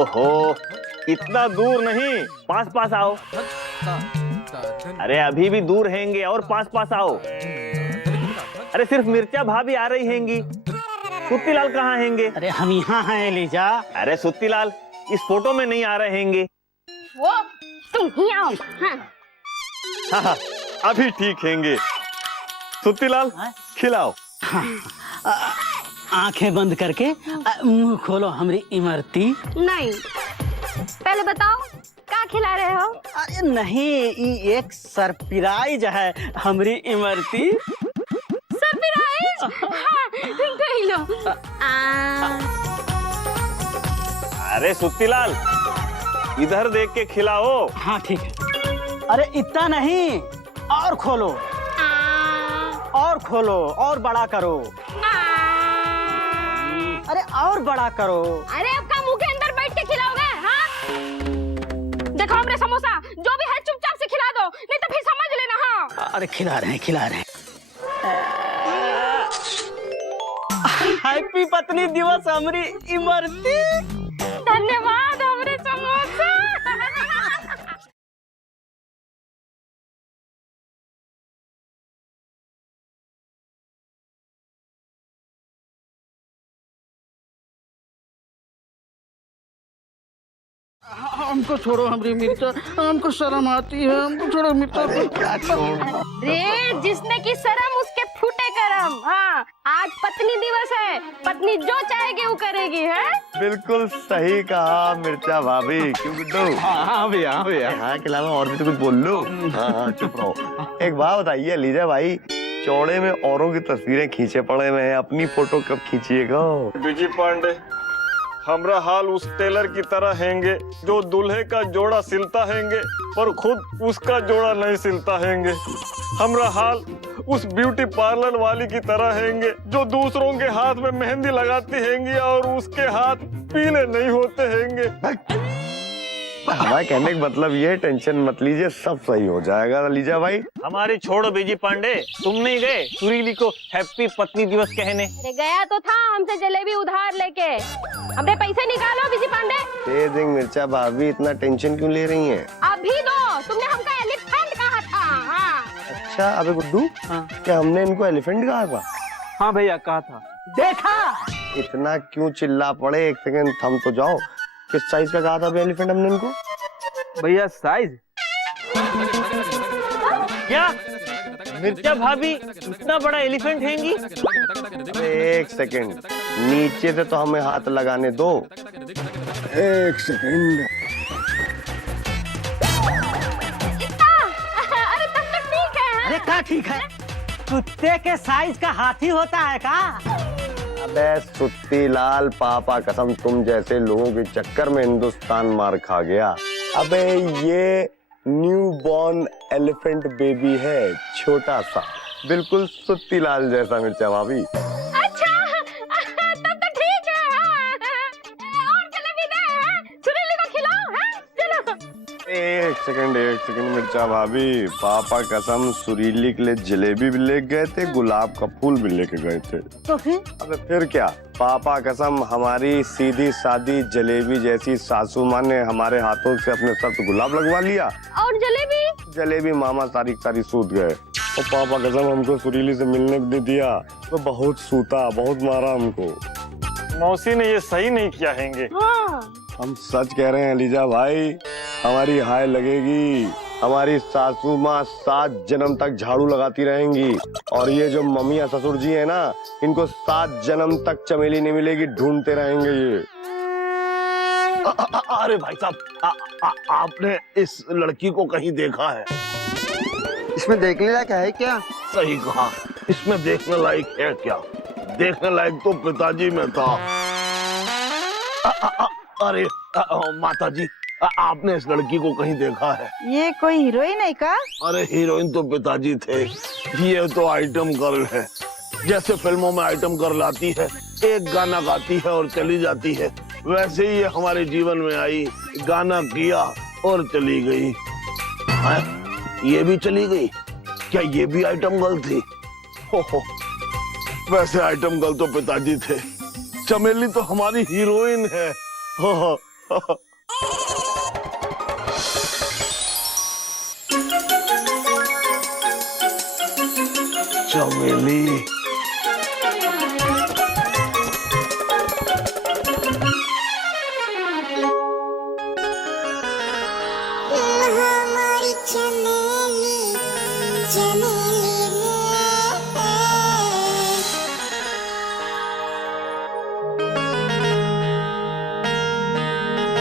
ओहो, इतना दूर नहीं, पास पास आओ। अरे अभी भी दूर हैंगे और पास पास आओ। अरे सिर्फ मिर्चा भाभी आ रही हैंगी, सुत्तीलाल कहाँ हैंगे? अरे हम यहाँ हैं एलिजा। अरे सुत्तीलाल इस फोटो में नहीं आ रहे हैंगे। वो तुम ही आओ। हाँ। हाँ, अभी ठीक हैंगे। सुत्तीलाल खिलाओ। आंखें बंद करके मुंह खोलो हमरी इमरती। नहीं, पहले बताओ क्या खिला रहे हो? अरे नहीं, ये एक सरप्राइज है हमरी इमरती। सरप्राइज? हाँ, दे लो। अरे सुत्तीलाल इधर देख के खिलाओ। हाँ ठीक है। अरे इतना नहीं, और खोलो, और खोलो, और बड़ा करो। अरे और बड़ा करो। अरे आपका मुंह के अंदर बैठ के खिलाओगे? हाँ? देखो हमरे समोसा जो भी है चुपचाप से खिला दो, नहीं तो फिर समझ लेना। हाँ। अरे खिला रहे हैं, खिला रहे हैं। हैप्पी पत्नी दिवस हमरी इमरती। धन्यवाद हमरे समोसा। हमको छोड़ो हमरी मिर्चा, हमको शर्म आती है, हमको छोड़ो मिर्चा। रे जिसने की शर्म उसके फूटे करम। हाँ, आज पत्नी दिवस है, पत्नी जो चाहेगी वो करेगी। है बिल्कुल सही कहा मिर्चा भाभी। क्यों गुड्डू? हाँ भैया, हाँ भैया। हाँ के अलावा और भी तो कुछ बोल लो। हाँ चुप रहो। एक बात बताइए लीजा भाई, चौड़े में औरों की तस्वीरें खींचे पड़े हुए हैं, अपनी फोटो कब खींचिएगा? विजय पांडे, हमरा हाल उस टेलर की तरह हैंगे जो दूल्हे का जोड़ा सिलता हैंगे पर खुद उसका जोड़ा नहीं सिलता हैंगे। हमरा हाल उस ब्यूटी पार्लर वाली की तरह हैंगे जो दूसरों के हाथ में मेहंदी लगाती हैंगी और उसके हाथ पीले नहीं होते हैंगे। हमारे कहने का मतलब ये, टेंशन मत लीजिए, सब सही हो जाएगा लीजा भाई। हमारी छोड़ो बीजी पांडे, तुम नहीं गए सुरीली को हैप्पी पत्नी दिवस कहने? अरे गया तो था हमसे जलेबी उधार लेके। हमने पैसे निकालो बीजी पांडे। दे देंगे मिर्चा भाभी, इतना टेंशन क्यों ले रही हैं? अभी दो, तुमने हमका एलिफेंट कहा था। हाँ। अच्छा अबे गुड्डू, क्या हमने इनको एलिफेंट कहा था? हाँ भैया कहा था। देखा? इतना क्यों चिल्ला पड़े, एक सेकंड थम तो जाओ। किस साइज का कहा था एलिफेंट हमने इनको? भैया साइज क्या? मिर्चा भाभी इतना बड़ा एलिफेंट हैंगी? एक सेकंड, नीचे से तो हमें हाथ लगाने दो। एक सेकंड। अरे तब तक ठीक है। अरे क्या ठीक है? कुत्ते के साइज का हाथी होता है का? अबे सुत्ती लाल, पापा कसम तुम जैसे लोगों के चक्कर में हिंदुस्तान मार खा गया। अबे ये न्यू बॉर्न एलिफेंट बेबी है, छोटा सा, बिल्कुल सुत्ती लाल जैसा मिर्चा भाभी। अच्छा तब तो ठीक है। और जलेबी दे, सुरीली को खिलाओ। चलो। एक सेकंड मिर्चा भाभी, पापा कसम सुरीली के लिए जलेबी भी ले गए थे, गुलाब का फूल भी लेके गए थे। तो फिर? अबे फिर क्या, पापा कसम हमारी सीधी सादी जलेबी जैसी सासू माँ ने हमारे हाथों से अपने सर पे गुलाब लगवा लिया। और जलेबी मामा सारी सूत गए। और पापा कसम हमको सुरीली से मिलने भी नहीं दिया, तो बहुत सूता, बहुत मारा हमको। मौसी ने ये सही नहीं किया हैंगे। हाँ। हम सच कह रहे हैं लीजा भाई, हमारी हाय लगेगी। हमारी सासू माँ 7 जन्म तक झाड़ू लगाती रहेंगी, और ये जो मम्मी ससुर जी है ना, इनको 7 जन्म तक चमेली नहीं मिलेगी, ढूंढते रहेंगे ये। अरे भाई साहब, आपने इस लड़की को कहीं देखा है? इसमें देखने लायक है क्या? सही कहा, इसमें देखने लायक है क्या? देखने लायक तो पिताजी में था। अरे माता जी, आपने इस लड़की को कहीं देखा है? ये कोई हीरोइन है का? अरे हीरोइन तो पिताजी थे, ये तो आइटम गर्ल है। जैसे फिल्मों में आइटम गर्ल आती है, एक गाना गाती है और चली जाती है, वैसे ही ये हमारे जीवन में आई, गाना किया और चली गई। ये भी चली गई? क्या ये भी आइटम गर्ल थी? हो, वैसे आइटम गर्ल तो पिताजी थे, चमेली तो हमारी हीरोइन है। चमेली हमारी चमेली चमेली रे।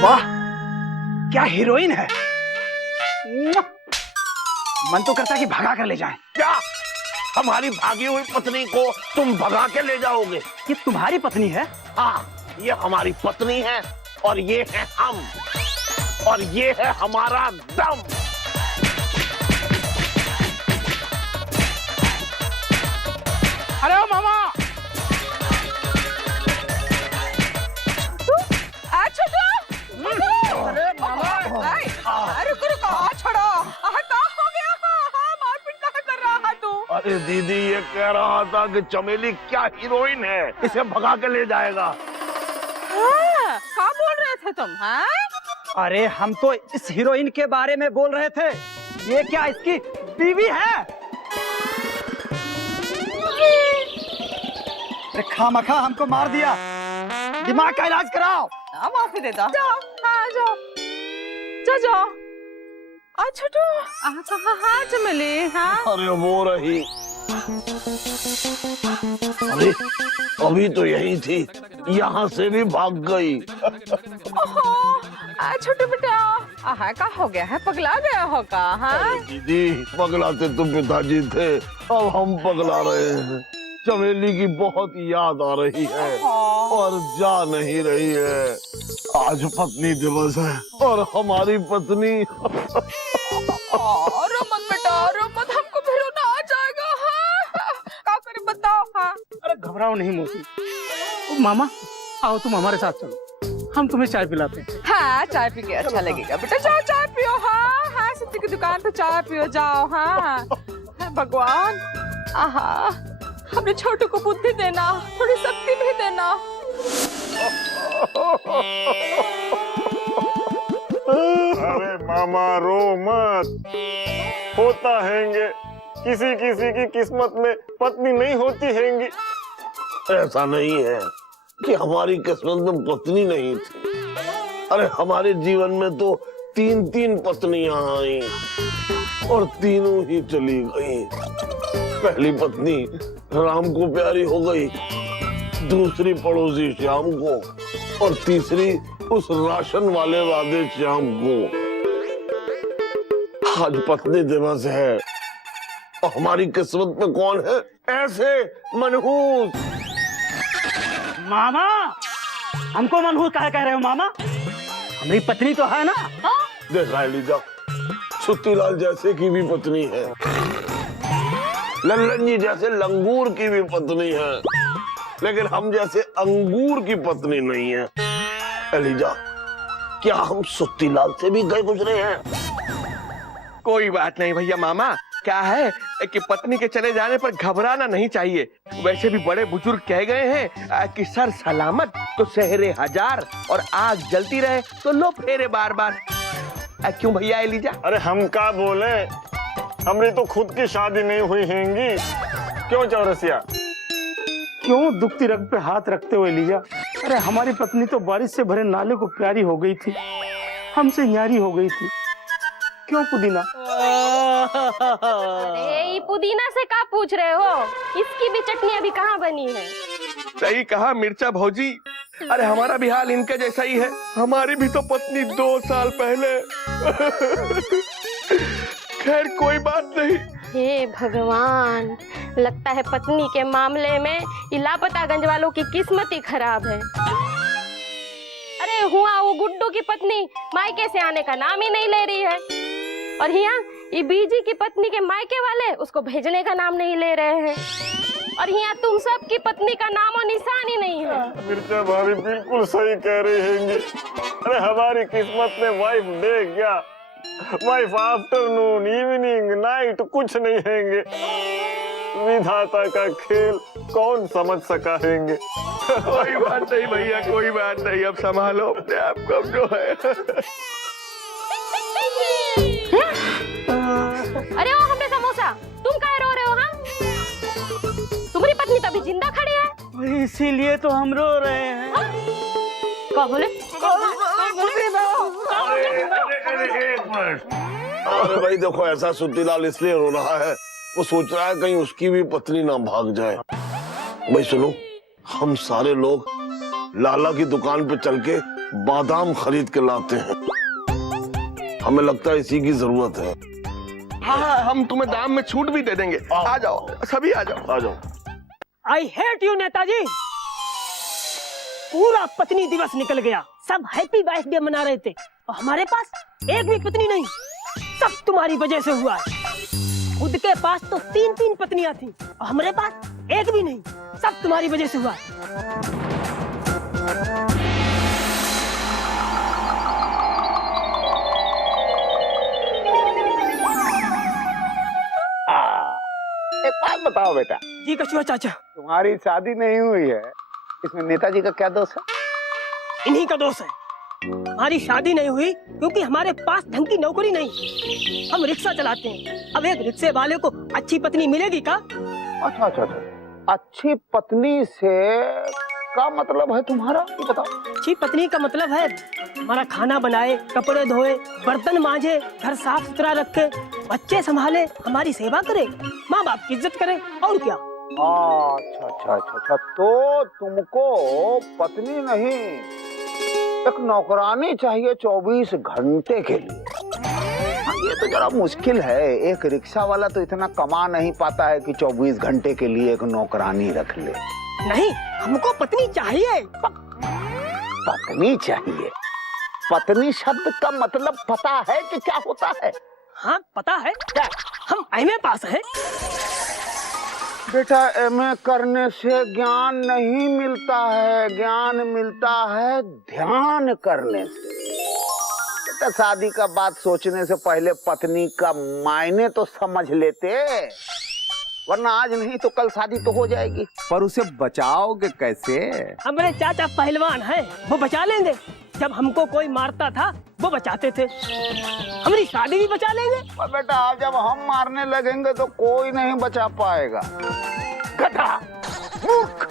वाह, क्या हीरोइन है। मन तो करता है कि भगा कर ले जाएं। क्या हमारी भागी हुई पत्नी को तुम भगा के ले जाओगे? ये तुम्हारी पत्नी है? हाँ, ये हमारी पत्नी है और ये है हम और ये है हमारा दम। अरे ओ मामा, अरे मामा, रुको रुको, छोड़ो। क्या हो गया? मारपीट कहाँ कर रहा है तू? अरे दीदी, ये कह रहा था कि चमेली क्या हीरोइन है, इसे भगा के ले जाएगा। क्या बोल रहे थे तुम? हाँ? अरे हम तो इस हीरोइन के बारे में बोल रहे थे। ये क्या इसकी बीवी है? अरे खामखा हमको मार दिया। दिमाग का इलाज कराओ। माफी दे दो। जाओ, हाँ जाओ, जाओ जाओ। छोटू, कहाँ? हाँ चमेली, हाँ। अरे वो रही, अरे अभी तो यही थी, यहाँ से भी भाग गई। छोटू बेटा, क्या हो गया है? पगला गया होगा? हाँ दीदी, पगलाते तुम पिताजी थे, अब हम पगला रहे हैं। चमेली की बहुत याद आ रही है और जा नहीं रही है। आज पत्नी दिवस है और हमारी पत्नी। रो मत बेटा, रो मत, हमको भी रोना आ जाएगा। हाँ, क्या करें बताओ? हाँ, अरे घबराओ नहीं मौसी। मामा आओ, तुम हमारे साथ चलो, हम तुम्हें चाय पिलाते हैं। हाँ चाय पी के अच्छा लगेगा बेटा। जाओ चाय पियो। हाँ हाँ, सब्जी की दुकान पे चाय पियो, जाओ। हाँ भगवान, आहा, अपने छोटू को बुद्धि देना, थोड़ी शक्ति भी देना। अरे मामा रो मत, होता हैंगे, किसी किसी की किस्मत में पत्नी नहीं होती हैंगी। ऐसा नहीं है कि हमारी किस्मत में पत्नी नहीं थी। अरे हमारे जीवन में तो 3 पत्नियां आई और तीनों ही चली गई। पहली पत्नी राम को प्यारी हो गई, दूसरी पड़ोसी श्याम को और तीसरी उस राशन वाले वादे श्याम को। आज पत्नी दिवस है और हमारी किस्मत में कौन है ऐसे मनहूस? मामा, हमको मनहूस काहे कह रहे हो मामा? हमारी पत्नी तो है ना। देखा लीजा, छुट्टीलाल जैसे की भी पत्नी है, लल्लन जी जैसे लंगूर की भी पत्नी है, लेकिन हम जैसे अंगूर की पत्नी नहीं है। एलिजा, क्या हम सुत्तीलाल से भी गए गुजरे हैं? कोई बात नहीं भैया मामा, क्या है कि पत्नी के चले जाने पर घबराना नहीं चाहिए। वैसे भी बड़े बुजुर्ग कह गए हैं कि सर सलामत तो सेहरे हजार और आग जलती रहे तो लो फेरे बार बार। क्यों भैया एलिजा? अरे हम क्या बोले, हमारी तो खुद की शादी नहीं हुई हैंगी। क्यों चौरसिया? क्यों दुखती रग पे हाथ रखते हो एलिजा? अरे हमारी पत्नी तो बारिश से भरे नाले को प्यारी हो गई थी, हमसे न्यारी हो गई थी। क्यों पुदीना? अरे ये पुदीना से क्या पूछ रहे हो? इसकी भी चटनी अभी कहाँ बनी है? सही कहा मिर्चा भौजी, अरे हमारा भी हाल इनके जैसा ही है। हमारी भी तो पत्नी 2 साल पहले। खैर कोई बात नहीं। हे भगवान, लगता है पत्नी के मामले में लापतागंज वालों की किस्मत ही खराब है। अरे हुआ वो गुड्डू की पत्नी मायके से आने का नाम ही नहीं ले रही है, और यहाँ ये बीजी की पत्नी के मायके वाले उसको भेजने का नाम नहीं ले रहे हैं, और यहाँ तुम सब की पत्नी का नाम और निशान ही नहीं है। मिर्चा भाभी बिल्कुल सही कह रही हैंगी। अरे हमारी किस्मत में वाइफ डे क्या, वाइफ आफ्टरनून, इवनिंग, नाइट कुछ नहीं हैंगे। विधाता का खेल कौन समझ सका हैंगे। कोई बात नहीं भैया, कोई बात नहीं, अब संभालो अपने आप को, अब जो है। अरे ओ हमने समोसा, तुम क्या रो रहे हो? हाँ, तुम्हारी पत्नी तो अभी जिंदा खड़ी है। इसीलिए तो हम रो रहे हैं। क्या बोले? अरे भाई देखो, ऐसा सुत्तीलाल इसलिए रो रहा है, वो सोच रहा है कहीं उसकी भी पत्नी ना भाग जाए। भाई सुनो, हम सारे लोग लाला की दुकान पे चल के बादाम खरीद के लाते हैं, हमें लगता है इसी की जरूरत है। हाँ, हम तुम्हें दाम में छूट भी दे देंगे। आ जाओ, सभी आ जाओ। आ जाओ। I hate you Netaji. पूरा पत्नी दिवस निकल गया, सब हैप्पी वाइफ डे मना रहे थे और हमारे पास एक भी पत्नी नहीं। सब तुम्हारी वजह से हुआ है। खुद के पास तो 3-3 पत्नियां थी और हमारे पास एक भी नहीं। सब तुम्हारी वजह से हुआ है। एक बात बताओ बेटा, जी कछुआ चाचा, तुम्हारी शादी नहीं हुई है, इसमें नेताजी का क्या दोष है? इन्हीं का दोष है। हमारी शादी नहीं हुई क्योंकि हमारे पास ढंग की नौकरी नहीं। हम रिक्शा चलाते हैं। अब एक रिक्शे वाले को अच्छी पत्नी मिलेगी क्या? अच्छा अच्छा अच्छा, अच्छी पत्नी से का मतलब है तुम्हारा, ये बताओ। अच्छी पत्नी का मतलब है हमारा खाना बनाए, कपड़े धोए, बर्तन मांजे, घर साफ सुथरा रखे, बच्चे संभाले, हमारी सेवा करे, माँ बाप की इज्जत करे, और क्या। अच्छा अच्छा अच्छा अच्छा, तो तुमको पत्नी नहीं, एक नौकरानी चाहिए 24 घंटे के लिए। ये तो जरा मुश्किल है, एक रिक्शा वाला तो इतना कमा नहीं पाता है कि 24 घंटे के लिए एक नौकरानी रख ले। नहीं, हमको पत्नी चाहिए। पत्नी चाहिए? पत्नी शब्द का मतलब पता है कि क्या होता है? हाँ पता है। क्या? हम एमए पास हैं। बेटा, एमए करने से ज्ञान नहीं मिलता है, ज्ञान मिलता है ध्यान करने से। बेटा, शादी का बात सोचने से पहले पत्नी का मायने तो समझ लेते, वरना आज नहीं तो कल शादी तो हो जाएगी। पर उसे बचाओगे कैसे? हमारे चाचा पहलवान हैं, वो बचा लेंगे। जब हमको कोई मारता था वो बचाते थे, हमारी शादी भी बचा लेंगे। पर बेटा, जब हम मारने लगेंगे तो कोई नहीं बचा पाएगा। गधा, मूर्ख,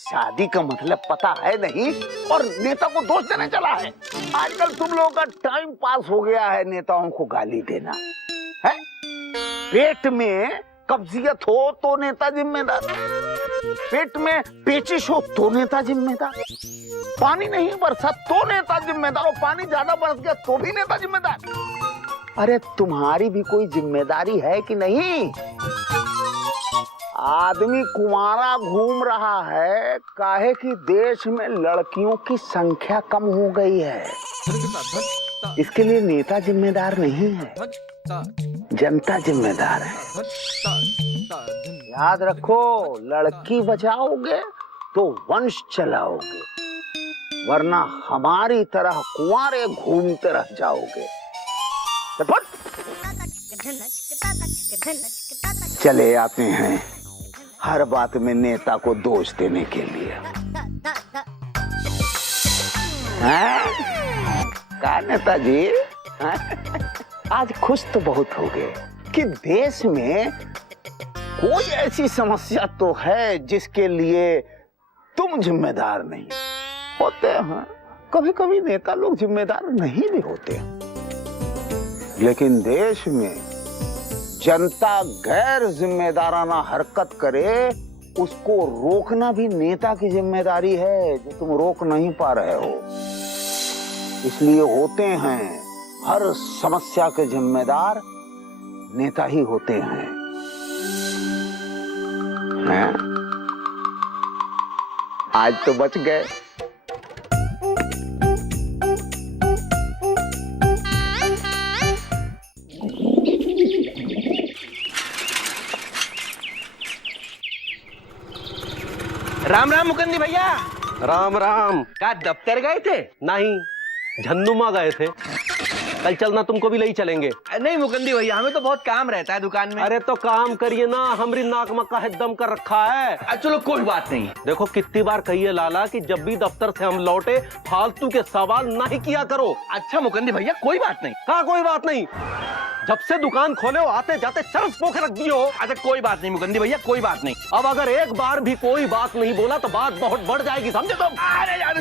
शादी का मतलब पता है नहीं और नेता को दोष देने चला है। आजकल तुम लोगों का टाइम पास हो गया है नेताओं को गाली देना है। पेट में कब्जियत हो तो नेता जिम्मेदार, पेट में पेचिश हो तो नेता जिम्मेदार, पानी नहीं बरसा तो नेता जिम्मेदार, और पानी ज्यादा बरस गया तो भी नेता जिम्मेदार। अरे तुम्हारी भी कोई जिम्मेदारी है कि नहीं? आदमी कुंवारा घूम रहा है काहे कि देश में लड़कियों की संख्या कम हो गई है। इसके लिए नेता जिम्मेदार नहीं है, जनता जिम्मेदार है। याद रखो, लड़की बचाओगे तो वंश चलाओगे, वरना हमारी तरह कुंवारे घूमते रह जाओगे। चले आते हैं हर बात में नेता को दोष देने के लिए। क्या नेताजी, आज खुश तो बहुत हो गए कि देश में कोई ऐसी समस्या तो है जिसके लिए तुम जिम्मेदार नहीं होते हैं। कभी कभी नेता लोग जिम्मेदार नहीं भी होते, लेकिन देश में जनता गैर जिम्मेदाराना हरकत करे उसको रोकना भी नेता की जिम्मेदारी है, जो तुम रोक नहीं पा रहे हो। इसलिए होते हैं हर समस्या के जिम्मेदार नेता ही होते हैं। आज तो बच गए। राम राम मुकंदी भैया। राम राम। क्या दफ्तर गए थे? नहीं, झन्नुमा गए थे। कल चलना, तुमको भी ले ही चलेंगे। नहीं मुकंदी भैया, हमें तो बहुत काम रहता है दुकान में। अरे तो काम करिए ना, हमारी नाक में काहे दम कर रखा है। चलो कोई बात नहीं। देखो कितनी बार कहिए लाला कि जब भी दफ्तर से हम लौटे फालतू के सवाल नहीं किया करो। अच्छा मुकंदी भैया कोई बात नहीं। कहा कोई बात नहीं, जब से दुकान खोले हो आते जाते चरस पोखे रख दिए हो। अच्छा कोई बात नहीं मुकंदी भैया, कोई बात नहीं। अब अगर एक बार भी कोई बात नहीं बोला तो बात बहुत बढ़ जाएगी, समझे तुम? अरे यार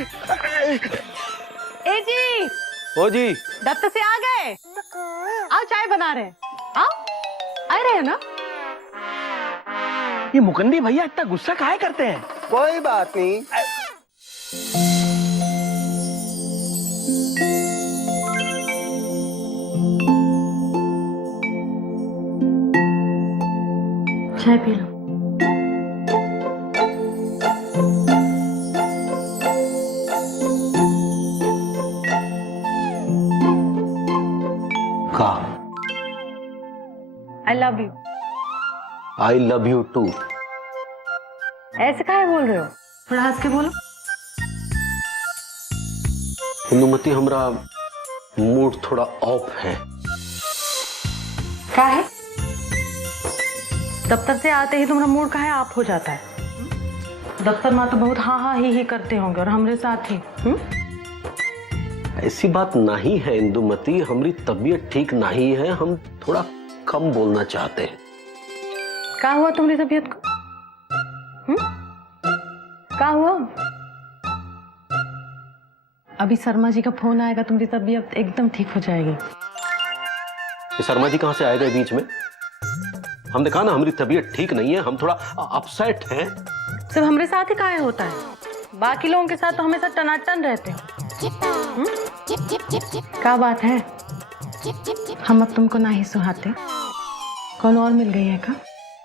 ए जी, ओ जी, दफ्तर से आ गए? आओ चाय बना रहे हैं। आओ, आ रहे हैं ना? ये मुकंदी भैया इतना गुस्सा काहे करते हैं? कोई बात नहीं। चाय पी लो। का I love you. I love you too. ऐसे काहे बोल रहे हो? थोड़ा हंस के बोलो। इंदुमती, हमरा मूड थोड़ा ऑफ है। क्या है? दफ्तर से आते ही तुम्हारा मूड काहे ऑफ हो जाता है? दफ्तर में तो बहुत हाँ हाँ ही करते होंगे और हमरे साथ ही। ऐसी बात नहीं है इंदुमती, हमारी तबीयत ठीक नहीं है, हम थोड़ा कम बोलना चाहते हैं। क्या हुआ तुम्हारी तबीयत को? क्या हुआ? अभी शर्मा जी का फोन आएगा, तुम्हारी तबीयत एकदम ठीक हो जाएगी। ये शर्मा जी कहाँ से आएगा बीच में? हमने कहा ना हमारी तबीयत ठीक नहीं है, हम थोड़ा अपसेट हैं। सिर्फ हमारे साथ ही काहे होता है? बाकी लोगों के साथ तो हमेशा टनाटन रहते हो। क्या बात है? हम अब तुमको ना ही सुहाते? कौन और मिल गई है का?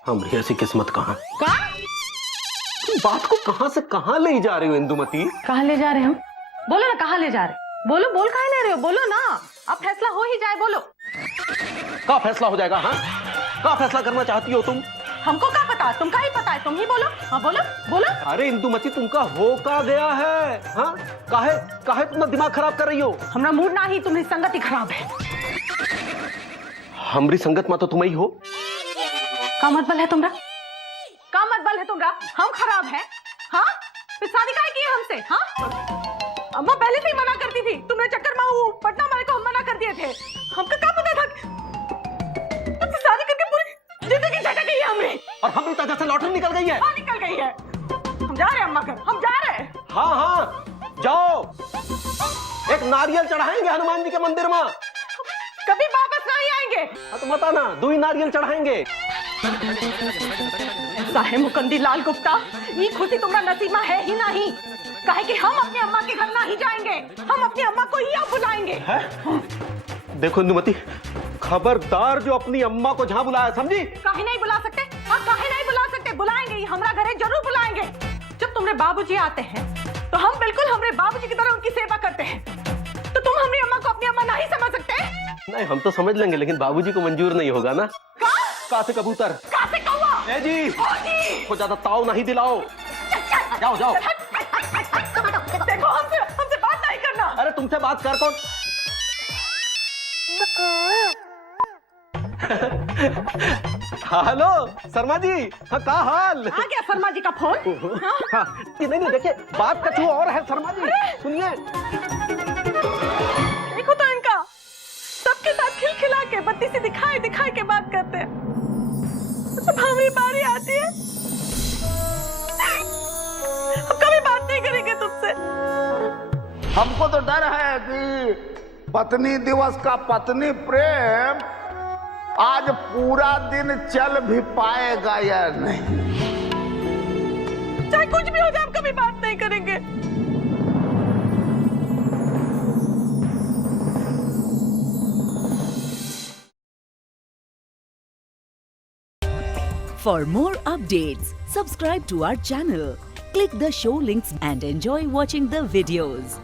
हमारी ऐसी किस्मत कहाँ? बात को कहाँ से कहाँ ले जा रही हो इंदुमती? कहाँ ले जा रहे हम? बोलो ना, कहाँ ले जा रहे? बोलो, बोल काहे ले रहे हो? बोलो ना, अब फैसला हो ही जाए, बोलो। क्या फैसला हो जाएगा? हाँ, क्या फैसला करना चाहती हो तुम? हमको क्या पता, तुमका ही पता है, तुम ही बोलो। हाँ बोलो बोलो। अरे इंदुमती, तुमका हो का गया है? हाँ, काहे काहे तुम दिमाग खराब कर रही हो? हमारा मूड ना ही, तुम्हारी संगत ही खराब है। हमारी संगत में तो तुम ही हो। का मतबल है तुम्हारा? का मतबल है तुम्हारा? हम खराब हैं? हाँ, फिर शादी काहे की है हमसे? हाँ, अम्मा पहले से ही मना करती थी, तुम्हारे चक्कर में वो पटना वाले को हम मना कर दिए थे। हमको क्या पता था तुमसे शादी करके पूरी जिंदगी झटक गई है हमने। और हमारी तरह से लॉटरी निकल गई है। हाँ निकल गई है। हम जा रहे हैं अम्मा घर, हम जा रहे हैं। हाँ हाँ जाओ, एक नारियल चढ़ाएंगे हनुमान जी के मंदिर में। कभी वापस नहीं आएंगे। हाँ तो मत आना, 2 ही नारियल चढ़ाएंगे। साहे मुकंदी लाल गुप्ता, ये खुशी तुम्हारा नसीब में है ही नहीं। काहे कि हम अपनी अम्मा के घर नहीं जाएंगे, हम अपनी अम्मा को ही अब बुलाएंगे। देखो इंदुमती, खबरदार जो अपनी अम्मा को जहाँ बुलाया, समझी? काहे नहीं बुला सकते? हाँ काहे नहीं बुला सकते? बुलाएंगे ही, हमारा घरे जरूर बुलाएंगे। जब तुम्हारे बाबूजी आते हैं तो हम बिल्कुल हमारे बाबूजी की तरह उनकी सेवा करते हैं। तो तुम हमारी अम्मा को अपनी अम्मा नहीं समझ सकते? नहीं, हम तो समझ लेंगे, लेकिन बाबूजी को मंजूर नहीं होगा ना। कहाँ से कबूतर? कहाँ से कौवा? ए जी, को ज्यादा ताव नहीं दिलाओ। जाओ जाओ। देखो, हमसे बात नहीं करना। अरे तुमसे बात कर कौन? हेलो शर्मा जी, हाँ का हाल? आ गया शर्मा जी का फोन। हाँ, नहीं देखिए, बात कछु और है शर्मा जी, सुनिए। देखो तो इनका, सबके साथ खिलखिला के बत्ती से दिखाई के बात करते हैं। जब हमारी बारी आती है हम कभी बात नहीं करेंगे तुमसे। हमको तो डर है कि पत्नी दिवस का पत्नी प्रेम आज पूरा दिन चल भी पाएगा या नहीं। चाहे कुछ भी हो जाए, हम कभी बात नहीं करेंगे। For more updates, subscribe to our channel, click the show links and enjoy watching the videos.